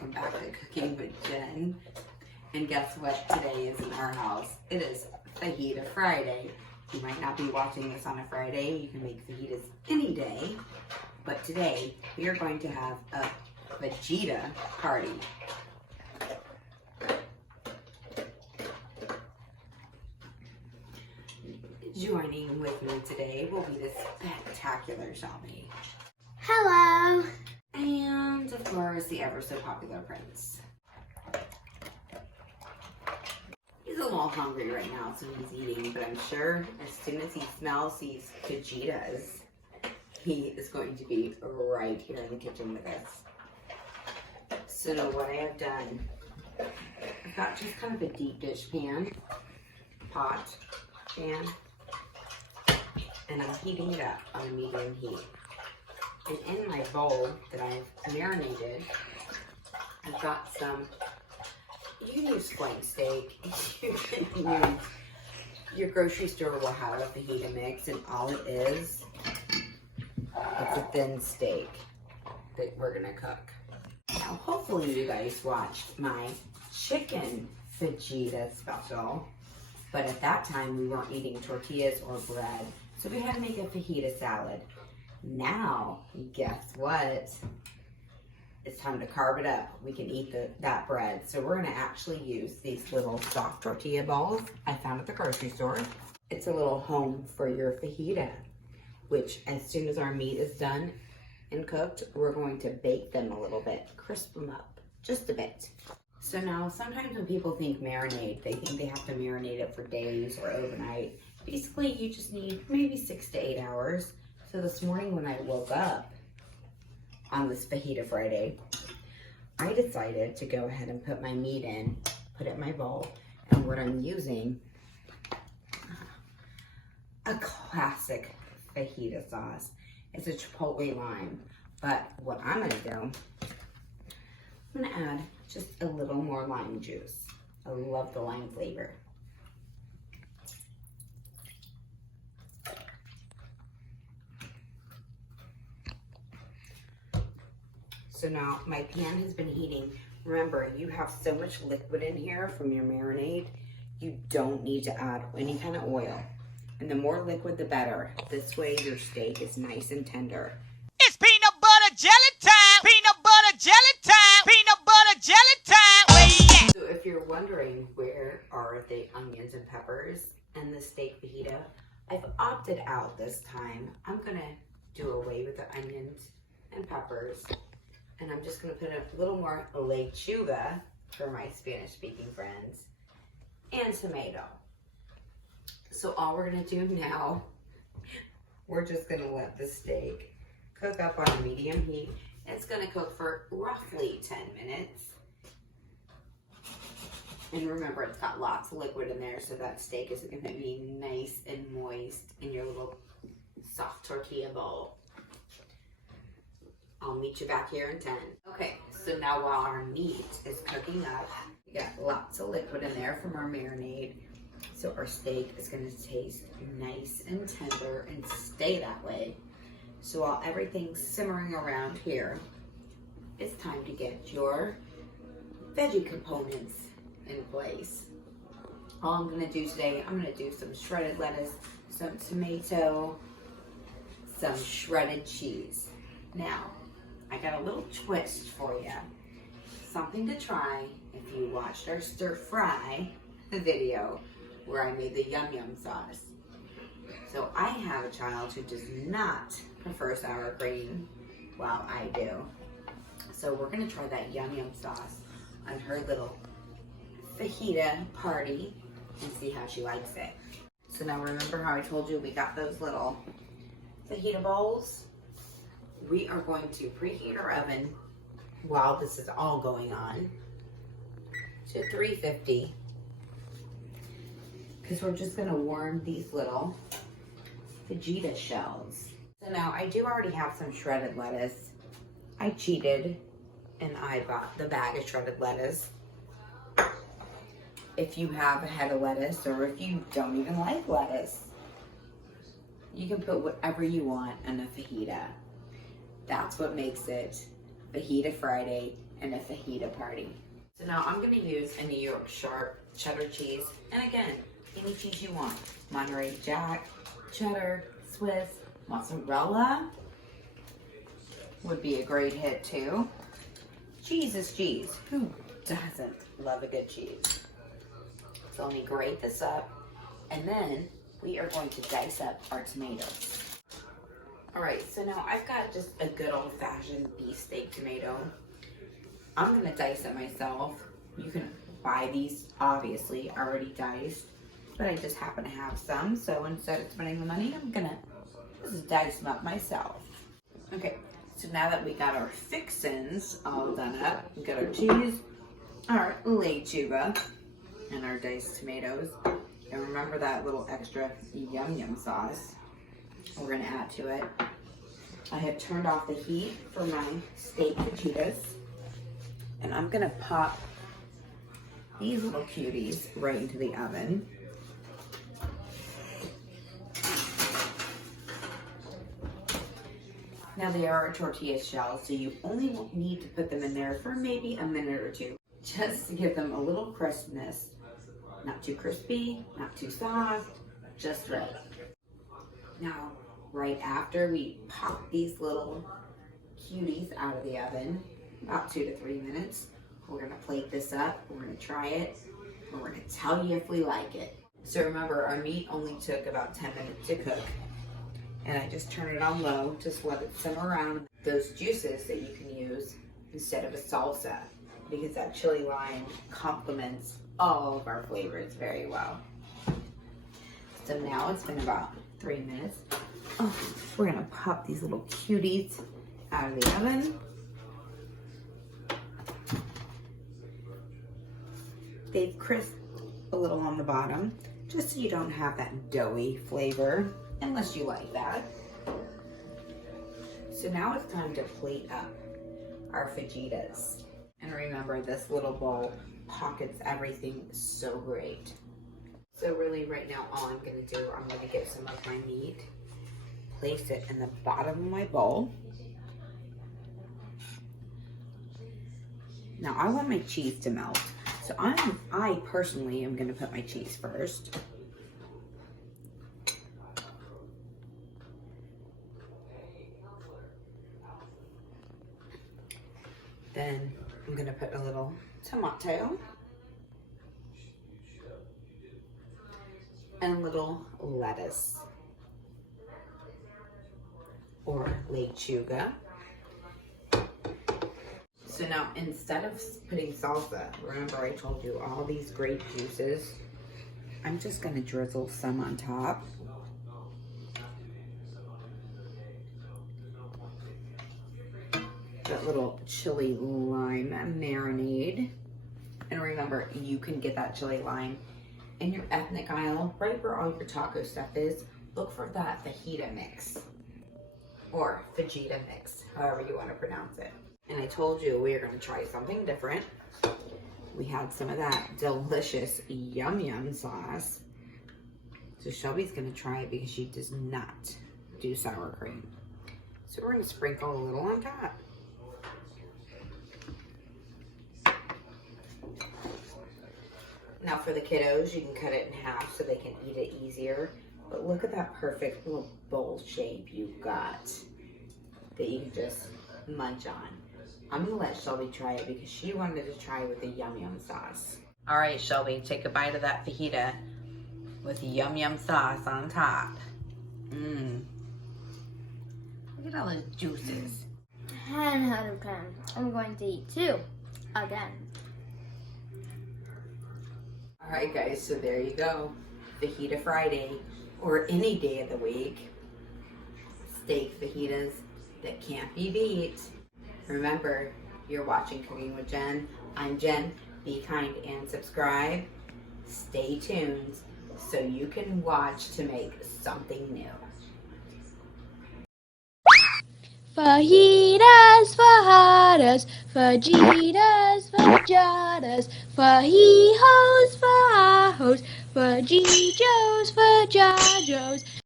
welcome back to Cooking with Jen. And guess what today is in our house? It is Fajita Friday. You might not be watching this on a Friday. You can make fajitas any day. But today, we are going to have a fajita party. Joining with me today will be this spectacular Shelby. Hello. And of course, the ever so popular Prince. He's a little hungry right now, so he's eating, but I'm sure as soon as he smells these fajitas, he is going to be right here in the kitchen with us. So now what I have done, I've got just kind of a deep dish pan, pot, pan, and I'm heating it up on a medium heat. And in my bowl that I've marinated, I've got some, you can use flank steak, you can use, your grocery store will have a fajita mix, and all it is, it's a thin steak that we're gonna cook. Now hopefully you guys watched my chicken fajita special, but at that time we weren't eating tortillas or bread, so we had to make a fajita salad. Now, guess what? It's time to carve it up. We can eat that bread. So we're gonna actually use these little soft tortilla balls I found at the grocery store. It's a little home for your fajita, which as soon as our meat is done and cooked, we're going to bake them a little bit, crisp them up just a bit. So now, sometimes when people think marinade, they think they have to marinate it for days or overnight. Basically, you just need maybe 6 to 8 hours. So this morning when I woke up on this Fajita Friday, I decided to go ahead and put my meat in, put it in my bowl, and what I'm using, a classic fajita sauce. It's a chipotle lime, but what I'm gonna do, I'm gonna add just a little more lime juice. I love the lime flavor. So now my pan has been heating. Remember, you have so much liquid in here from your marinade, you don't need to add any kind of oil. And the more liquid, the better. This way your steak is nice and tender. It's peanut butter jelly time! Peanut butter jelly time! Peanut butter jelly time! Where you at? So if you're wondering where are the onions and peppers and the steak fajita, I've opted out this time. I'm gonna do away with the onions and peppers. And I'm just gonna put a little more lechuga for my Spanish speaking friends and tomato. So all we're gonna do now, we're just gonna let the steak cook up on a medium heat. It's gonna cook for roughly 10 minutes. And remember, it's got lots of liquid in there, so that steak is gonna be nice and moist in your little soft tortilla bowl. I'll meet you back here in 10. Okay, so now while our meat is cooking up, we got lots of liquid in there from our marinade. So our steak is gonna taste nice and tender and stay that way. So while everything's simmering around here, it's time to get your veggie components in place. All I'm gonna do today, I'm gonna do some shredded lettuce, some tomato, some shredded cheese. Now, I got a little twist for you. Something to try if you watched our stir fry video where I made the yum yum sauce. So I have a child who does not prefer sour cream, while I do. So we're gonna try that yum yum sauce on her little fajita party and see how she likes it. So now remember how I told you we got those little fajita bowls? We are going to preheat our oven while this is all going on to 350, because we're just gonna warm these little fajita shells. So now I do already have some shredded lettuce. I cheated and I bought the bag of shredded lettuce. If you have a head of lettuce, or if you don't even like lettuce, you can put whatever you want in a fajita. That's what makes it Fajita Friday and a fajita party. So now I'm gonna use a New York sharp cheddar cheese. And again, any cheese you want. Monterey Jack, cheddar, Swiss, mozzarella would be a great hit too. Cheese is cheese. Who doesn't love a good cheese? So let me grate this up, and then we are going to dice up our tomatoes. All right, so now I've got just a good old-fashioned beefsteak tomato. I'm gonna dice it myself. You can buy these, obviously, already diced, but I just happen to have some, so instead of spending the money, I'm gonna just dice them up myself. Okay, so now that we got our fixins all done up, we got our cheese, our lechuga, and our diced tomatoes. And remember that little extra yum yum sauce we're gonna add to it. I have turned off the heat for my steak fajitas, and I'm gonna pop these little cuties right into the oven. Now they are tortilla shells, so you only need to put them in there for maybe a minute or two, just to give them a little crispness. Not too crispy, not too soft, just right. Now, right after we pop these little cuties out of the oven, about 2 to 3 minutes, we're gonna plate this up, we're gonna try it, and we're gonna tell you if we like it. So remember, our meat only took about 10 minutes to cook, and I just turn it on low, just let it simmer around. Those juices that you can use instead of a salsa, because that chili lime complements all of our flavors very well. So now it's been about 3 minutes. Oh, we're gonna pop these little cuties out of the oven. They've crisped a little on the bottom, just so you don't have that doughy flavor, unless you like that. So now it's time to plate up our fajitas. And remember, this little bowl pockets everything so great. So really right now, all I'm gonna do, I'm gonna get some of my meat, place it in the bottom of my bowl. Now I want my cheese to melt. So I personally am gonna put my cheese first. Then I'm gonna put a little tomato and a little lettuce or lechuga. So now instead of putting salsa, remember I told you all these great juices, I'm just gonna drizzle some on top. That little chili lime marinade. And remember, you can get that chili lime in your ethnic aisle, right where all your taco stuff is. Look for that fajita mix or fajita mix, however you want to pronounce it. And I told you we are going to try something different. We had some of that delicious yum yum sauce. So Shelby's going to try it because she does not do sour cream. So we're going to sprinkle a little on top. Now for the kiddos, you can cut it in half so they can eat it easier. But look at that perfect little bowl shape you've got that you can just munch on. I'm gonna let Shelby try it because she wanted to try it with the yum yum sauce. All right, Shelby, take a bite of that fajita with yum yum sauce on top. Mmm. Look at all those juices. 10 out of 10. I'm going to eat 2 again. All right, guys, so there you go. Fajita Friday, or any day of the week. Steak fajitas that can't be beat. Remember, you're watching Cooking with Jen. I'm Jen. Be kind and subscribe. Stay tuned so you can watch to make something new. Fajitas, fajadas, fajitas, fajadas, fajijos, fajos, fajijos, fajajos.